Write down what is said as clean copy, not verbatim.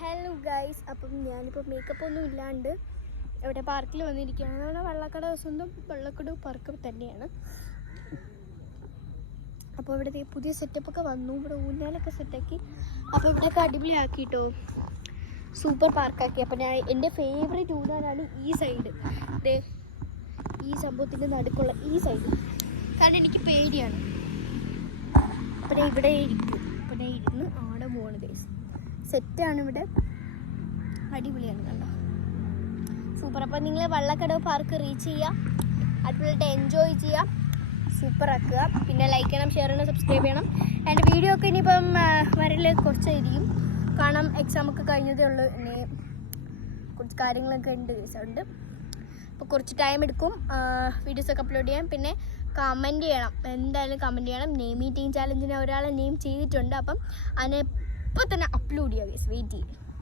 Hello guys, അപ്പം ഞാനിപ്പോൾ makeup ഒന്നും ഇല്ലാണ്ട് ഇവിടെ പാർക്കിൽ വന്നിരിക്കുകയാണ്. നമ്മുടെ വള്ളക്കട സ്വന്തം വള്ളക്കട പാർക്ക് തന്നെയാണ്. അപ്പോൾ ഇവിടെ പുതിയ സെറ്റപ്പൊക്കെ വന്നു. ഇവിടെ ഊഞ്ഞാലൊക്കെ സെറ്റാക്കി. അപ്പോൾ ഇവിടെയൊക്കെ അടിപൊളിയാക്കിട്ടോ, സൂപ്പർ പാർക്കാക്കി. അപ്പോൾ ഞാൻ എൻ്റെ ഫേവറേറ്റ് ഊഞ്ഞാലാണ് ഈ സൈഡ്, ഈ സംഭവത്തിൻ്റെ നടുക്കുള്ള ഈ സൈഡ്. കാരണം എനിക്ക് പേടിയാണ്. അപ്പോൾ ഞാൻ ഇവിടെ ഇരിക്കും. അപ്പോൾ ഞാൻ ഇരുന്ന് ആടെ പോവാണ് ഗൈസ്. സെറ്റാണ് ഇവിടെ, അടിപൊളിയാണ്, കണ്ടോ, സൂപ്പർ. അപ്പോൾ നിങ്ങൾ വള്ളക്കടവ് പാർക്ക് റീച്ച് ചെയ്യുക, അതുപോലെ എൻജോയ് ചെയ്യുക, സൂപ്പർ ആക്കുക. പിന്നെ ലൈക്ക് ചെയ്യണം, ഷെയർ ചെയ്യണം, സബ്സ്ക്രൈബ് ചെയ്യണം. എൻ്റെ വീഡിയോ ഒക്കെ ഇനിയിപ്പം വരൽ കുറച്ചായിരിക്കും, കാരണം എക്സാമൊക്കെ കഴിഞ്ഞതേ ഉള്ളൂ. ഇനി കുറച്ച് കാര്യങ്ങളൊക്കെ ഉണ്ട് ഉണ്ട്. അപ്പോൾ കുറച്ച് ടൈം എടുക്കും വീഡിയോസൊക്കെ അപ്ലോഡ് ചെയ്യാൻ. പിന്നെ കമൻറ്റ് ചെയ്യണം, എന്തായാലും കമൻറ്റ് ചെയ്യണം. നെയിം ഈറ്റിംഗ് ചാലഞ്ചിന് ഒരാളെ നെയിം ചെയ്തിട്ടുണ്ട്. അപ്പം അതിനെ ഇപ്പോൾ തന്നെ അപ്ലോഡ് ചെയ്യുക, വെയിറ്റ് ചെയ്യും.